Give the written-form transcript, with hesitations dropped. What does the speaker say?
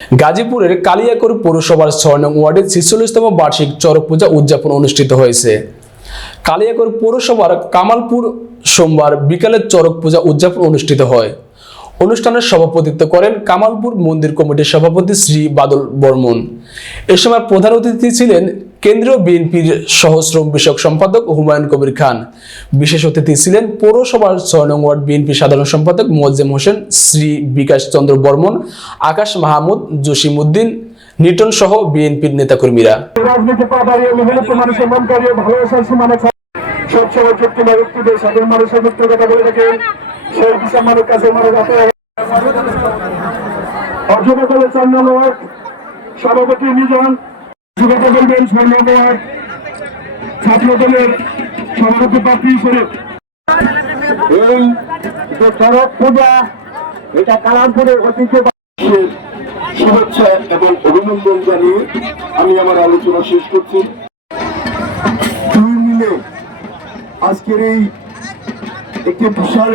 গাজীপুরের কালিয়াকৈর পৌরসভার ৬ নং ওয়ার্ডে ৪৬তম বার্ষিক চড়ক পূজা উদযাপন অনুষ্ঠিত হয়েছে। কালিয়াকৈর পৌরসভার কামালপুর সোমবার বিকালে চড়ক পূজা উদযাপন অনুষ্ঠিত হয়। অনুষ্ঠানের সভাপতিত্ব করেন কামালপুর মন্দির কমিটির সভাপতি শ্রী বাদল বর্মন। এ সময় প্রধান অতিথি ছিলেন কেন্দ্রীয় বিএনপির সহশ্রম বিষয়ক সম্পাদক হুমায়ুন কবির খান। বিশেষ অতিথি ছিলেন পৌরসভার ৬ নং ওয়ার্ড বিএনপি সাধারণ সম্পাদক মোয়াজ্জেম হোসেন, শ্রী বিকাশ চন্দ্র বর্মন, আকাশ মাহমুদ, জসিম উদ্দিন, নিটন সহ বিএনপির নেতাকর্মীরা। সভাপতি নিজন যোগাযোগ করবেন ৬ নং ওয়ার্ড ছাত্র দলের সভাপতি প্রার্থী হিসেবে। এই যে চড়ক পূজা, এটা কালামপুরের ঐতিহ্যবাহী। শুভেচ্ছা এবং অভিনন্দন জানিয়ে আমি আমার আলোচনা শেষ করছি। দুই মিলে আজকের এই একটি বিশাল